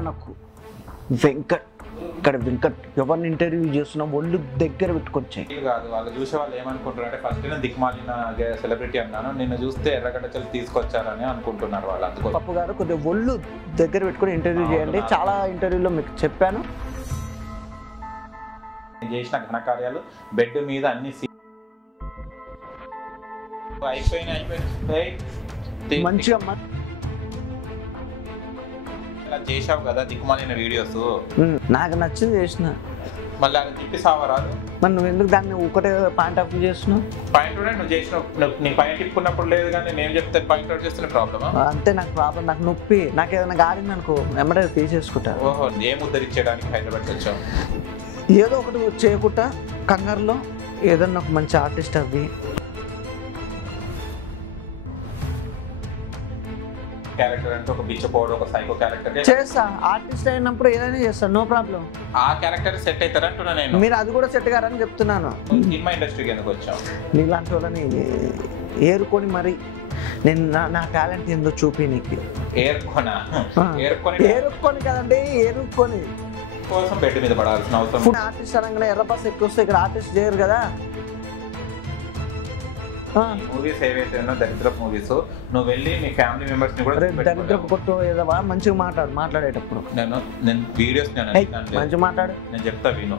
అనకు వెంకట్ ఇక్కడ వెంకట్ ఎవరిని ఇంటర్వ్యూ చేస్తున్నా ఒళ్ళు దగ్గర పెట్టుకొచ్చాయి కాదు వాళ్ళు చూసే వాళ్ళు ఏమనుకుంటారు అంటే ఫస్ట్ నేను దిక్మాలిన సెలబ్రిటీ అన్నాను నిన్ను చూస్తే ఎర్రగడ్డ చల్లి తీసుకొచ్చారని అనుకుంటున్నారు వాళ్ళు. అందుకో పప్పు గారు కొద్దిగా ఒళ్ళు దగ్గర పెట్టుకుని ఇంటర్వ్యూ చేయండి. చాలా ఇంటర్వ్యూలో మీకు చెప్పాను. నేను చేసిన ఘనకార్యాలు బెడ్ మీద అన్ని అయిపోయినాయి మంచిగా చేసావు కదా దిక్కుమాలిన వీడియోస్ నాకు నచ్చింది చేసిన మళ్ళీ అది తిప్పి సావరాదు. మరి నువ్వు ఎందుకు దాన్ని ఒకటే పాయింట్ ఆఫ్ చేస్తున్నావు? పాయింట్ నువ్వు చేసిన నీ పాయింట్ తిప్పుకున్నప్పుడు లేదు కానీ నేను చెప్తే పాయింట్ అవుట్ చేస్తున్న ప్రాబ్లమా? అంతే నాకు ప్రాబ్లం. నాకు నొప్పి నాకు ఏదైనా గారింది అనుకో ఎమ్మడే తీసేసుకుంటా. ఓహో ఏం ఉద్ధరించడానికి హైదరాబాద్ వచ్చావు? ఏదో ఒకటి చేయకుండా కంగారులో ఏదన్నా ఒక మంచి ఆర్టిస్ట్ అవి క్యారెక్టర్ అంటే ఒక బిచ్చపోడు ఒక సైకో క్యారెక్టర్ చేస్తా. ఆర్టిస్ట్ అయినప్పుడు ఏదైనా చేస్తాను, నో ప్రాబ్లం. ఆ క్యారెక్టర్ సెట్ అవుతారంటున్నా నేను. మీరు అది కూడా సెట్ గారని చెప్తున్నాను. సినిమా ఇండస్ట్రీకి ఎందుకు వచ్చావు? నీలాంటి వాళ్ళని ఏరుకొని మరి నేను నా టాలెంట్ ఏందో చూపి నీకు. ఏరుకొని కదండి, ఏరుకొని కోసం బెడ్ మీద పడాల్సిన అవసరం. ఆర్టిస్ట్ అనగానే ఎర్ర బస్ ఎక్కువ వస్తే ఇక్కడ ఆర్టిస్ట్ చేయరు కదా. మూవీస్ ఏవైతే ఉన్నా దరిద్ర మూవీస్ నువ్వు వెళ్ళి మీ ఫ్యామిలీ మెంబర్స్ ని కూడా దరిద్ర కొట్టు ఏదవా మంచిగా మాట్లాడేటప్పుడు నేను వీడియోస్ మంచిగా మాట్లాడు నేను చెప్తా విను.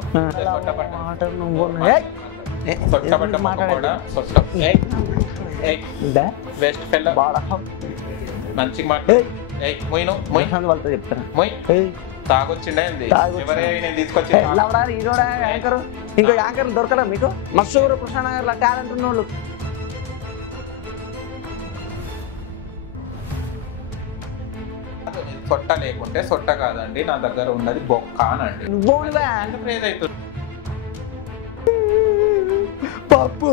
వెస్ట్ ఫెల్ మంచిగా మాట్లాడు చెప్తాను. తాగొచ్చిండే నేను తీసుకొచ్చి యాంకర్ ఇంకో యాంకర్ దొరకడం మీకు మస్తు కృష్ణానగర్ టాలెంట్ ఉన్న వాళ్ళు. సొట్ట లేకుంటే సొట్ట కాదండి నా దగ్గర ఉన్నది బొక్క అనండి. పప్పు